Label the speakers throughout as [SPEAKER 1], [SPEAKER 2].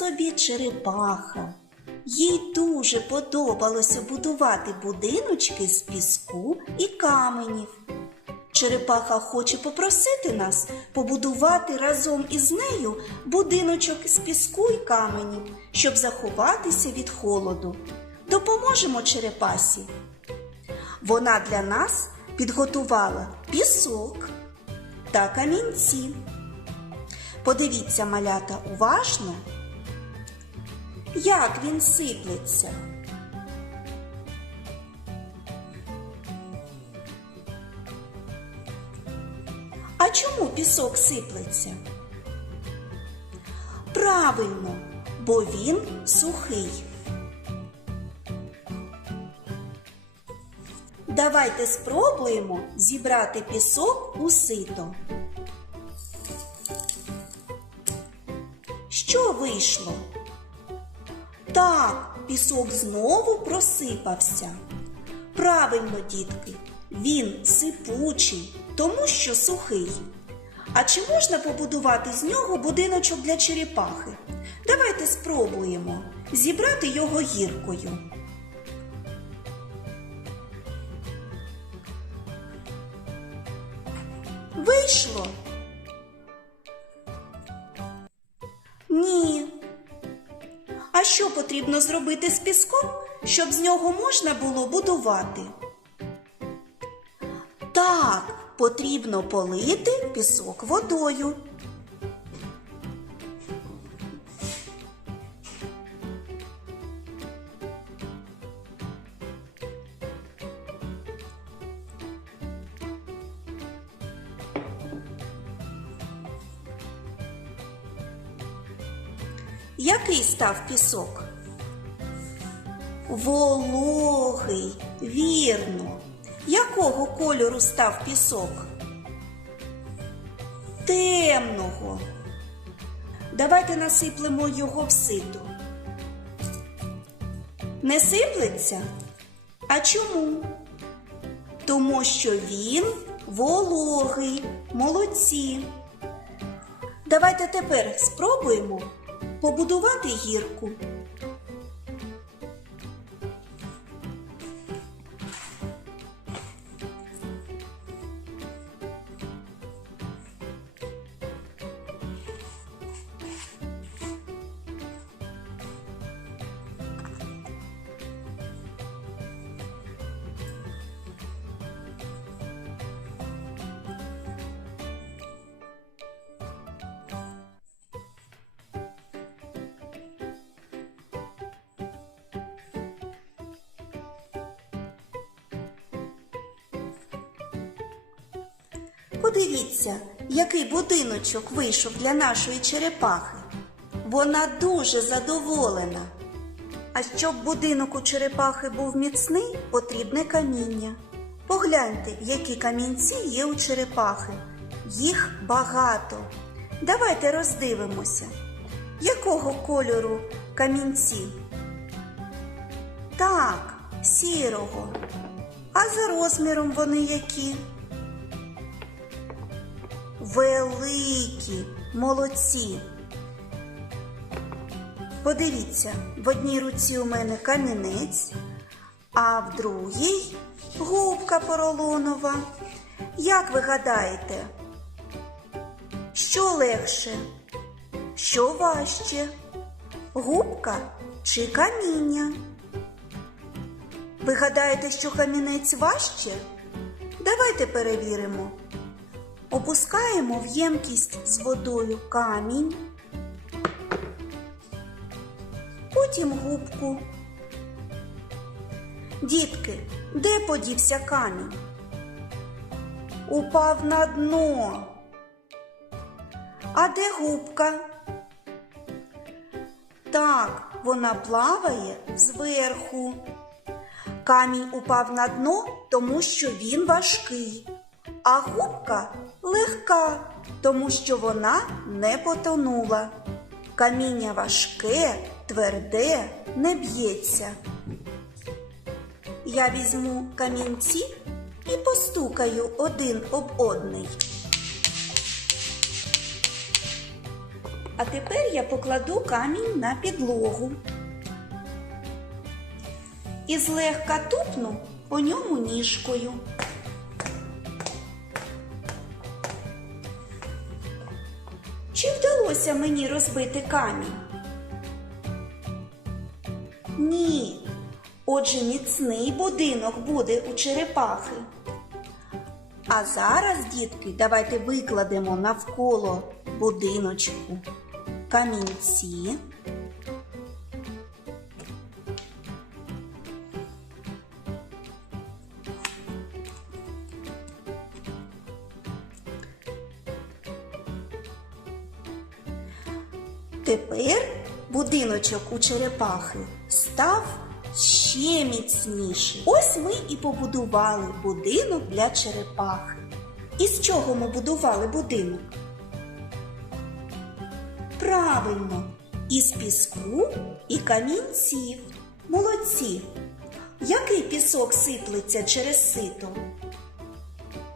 [SPEAKER 1] Собі черепаха. Їй дуже подобалося будувати будиночки з піску і каменів. Черепаха хоче попросити нас побудувати разом із нею будиночок з піску і каменів, щоб заховатися від холоду. Допоможемо черепасі. Вона для нас підготувала пісок та камінці. Подивіться, малята, уважно, як він сиплеться. А чому пісок сиплеться? Правильно, бо він сухий. Давайте спробуємо зібрати пісок у сито. Що вийшло? Так, пісок знову просипався. Правильно, дітки, він сипучий, тому що сухий. А чи можна побудувати з нього будиночок для черепахи? Давайте спробуємо зібрати його гіркою. Вийшло? Потрібно зробити з піском, щоб з нього можна було будувати? Так, потрібно полити пісок водою. Який став пісок? Вологий, вірно. Якого кольору став пісок? Темного. Давайте насиплемо його в сито. Не сиплеться? А чому? Тому що він вологий. Молодці. Давайте тепер спробуємо побудувати гірку. Подивіться, який будиночок вийшов для нашої черепахи. Вона дуже задоволена. А щоб будинок у черепахи був міцний, потрібне каміння. Погляньте, які камінці є у черепахи. Їх багато. Давайте роздивимося, якого кольору камінці? Так, сірого. А за розміром вони які? Великі, молодці. Подивіться, в одній руці у мене камінець, а в другій губка поролонова. Як ви гадаєте, що легше? Що важче? Губка чи каміння? Ви гадаєте, що камінець важче? Давайте перевіримо. Опускаємо в ємкість з водою камінь, потім губку. Дітки, де подівся камінь? Упав на дно. А де губка? Так, вона плаває зверху. Камінь упав на дно, тому що він важкий, а губка легка, тому що вона не потонула. Каміння важке, тверде, не б'ється. Я візьму камінці і постукаю один об одний. А тепер я покладу камінь на підлогу. І злегка тупну по ньому ніжкою. Чи вдалося мені розбити камінь? Ні. Отже, міцний будинок буде у черепахи. А зараз, дітки, давайте викладемо навколо будиночку камінці. Тепер будиночок у черепахи став ще міцніший. Ось ми і побудували будинок для черепахи. І з чого ми будували будинок? Правильно, із піску і камінців. Молодці. Який пісок сиплеться через сито?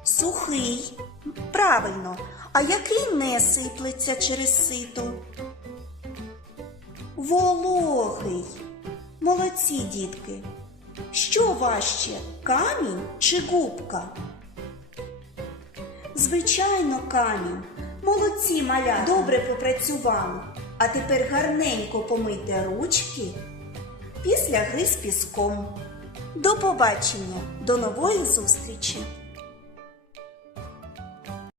[SPEAKER 1] Сухий. Правильно. А який не сиплеться через сито? Вологий. Молодці, дітки. Що важче, камінь чи губка? Звичайно, камінь. Молодці, маля, добре попрацювали. А тепер гарненько помийте ручки після гри з піском. До побачення, до нової зустрічі!